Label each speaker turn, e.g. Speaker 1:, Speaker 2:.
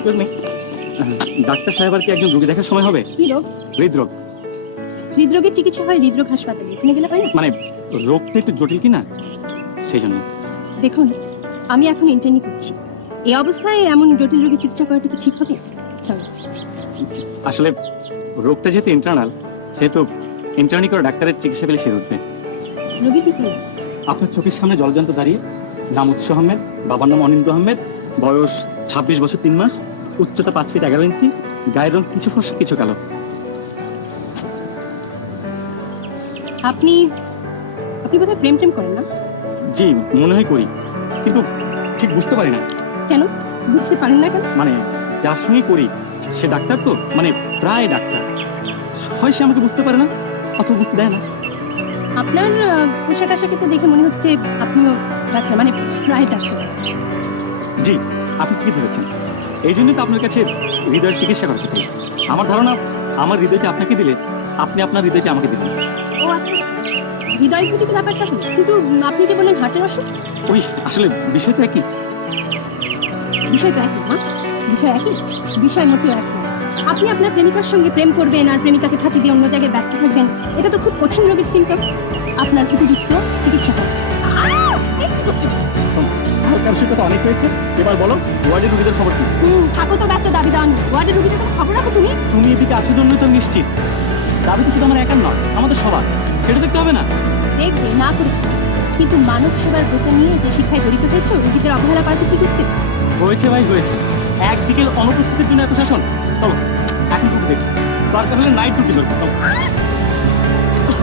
Speaker 1: Excuse me doctor সাহেব আর কি একজন রোগী দেখার সময় হবে?
Speaker 2: কি রোগ?
Speaker 1: হৃদরোগ।
Speaker 2: হৃদরোগের চিকিৎসা হয় হৃদরোগ হাসপাতালে। এখানে গেলে হয় না
Speaker 1: মানে রোগটা একটু জটিল কি না সেই জন্য।
Speaker 2: দেখুন আমি এখন ইন্টার্নি করছি। এই অবস্থায় এমন জটিল রোগের চিকিৎসা করাটা কি ঠিক হবে? সরি
Speaker 1: আসলে রোগটা যেহেতু ইন্টারনাল সেহেতু ইন্টার্নি করে ডাক্তারের চিকিৎসা পেলে সে উঠবে
Speaker 2: রোগীটি কি
Speaker 1: আপনার চোখের সামনে জলজন্ত দাঁড়িয়ে নাম উৎস আহমেদ বাবার নাম অনিন্দ আহমেদ বয়স ছাব্বিশ বছর তিন মাস। উচ্চতা পাঁচ ফিট এগারো ইঞ্চি গায়ের রং কিছু ফর্সা কিছু কালো।
Speaker 2: আপনি আপনি বোধহয় প্রেম প্রেম করেন না?
Speaker 1: জি মনে হয় করি কিন্তু ঠিক বুঝতে পারি না।
Speaker 2: কেন? বুঝতে পারেন না কেন?
Speaker 1: মানে যার সঙ্গে করি সে ডাক্তার তো? মানে প্রায় ডাক্তার। হয় সে আমাকে বুঝতে পারে না অথবা বুঝতে দেয় না।
Speaker 2: আপনার পোশাক আশাকে তো দেখে মনে হচ্ছে আপনিও ডাক্তার মানে প্রায় ডাক্তার।
Speaker 1: জি আপনি কি ধরেছেন। এই জন্যই তো আপনার কাছে হৃদয়ের চিকিৎসা করতে চাই। আমার ধারণা আমার হৃদয়টা আপনাকে দিলে আপনি আপনার হৃদয়টা আমাকে দিলেন
Speaker 2: ও আচ্ছা আচ্ছা। হৃদয় ঘটিত ব্যাপারটা কিন্তু আপনি যে বললেন হার্টের অসুখ?
Speaker 1: ওই আসলে বিষয় তো একই।
Speaker 2: বিষয় তো একই না বিষয় একই? বিষয় মোটেও এক নয়। আপনি আপনার প্রেমিকার সঙ্গে প্রেম করবেন আর প্রেমিকাকে ফাঁকি দিয়ে অন্য জায়গায় ব্যস্ত থাকবেন এটা তো খুব কঠিন রোগের সিমটম আপনার উপযুক্ত চিকিৎসা করছে
Speaker 1: হালকার বিষয়টা তো অনেক হয়েছে। এবার বলো ওয়ার্ডের রোগীদের খবর কি?
Speaker 2: হুম থাকো তো ব্যস্ত দাবি দেওয়া নিয়ে ওয়ার্ডের রুগীদের কোনো খবর রাখো তুমি।
Speaker 1: তুমি এদিকে আছো জন্যই তো নিশ্চিত। দাবি তো শুধু আমার একার নয় আমাদের সবার। সেটা দেখতে হবে না।
Speaker 2: দেখবে না করেছে কিন্তু মানব সেবার ব্রত নিয়ে যে শিক্ষায় জড়িত হয়েছে রুগীদের অবহেলা করাতে কি দিচ্ছে?
Speaker 1: হয়েছে ভাই হয়েছে। একদিকে অনুপস্থিতির জন্য এত শাসন। চলো এখন টুকু দেখি। দরকার হলে নাইট ডিউটি করব চলো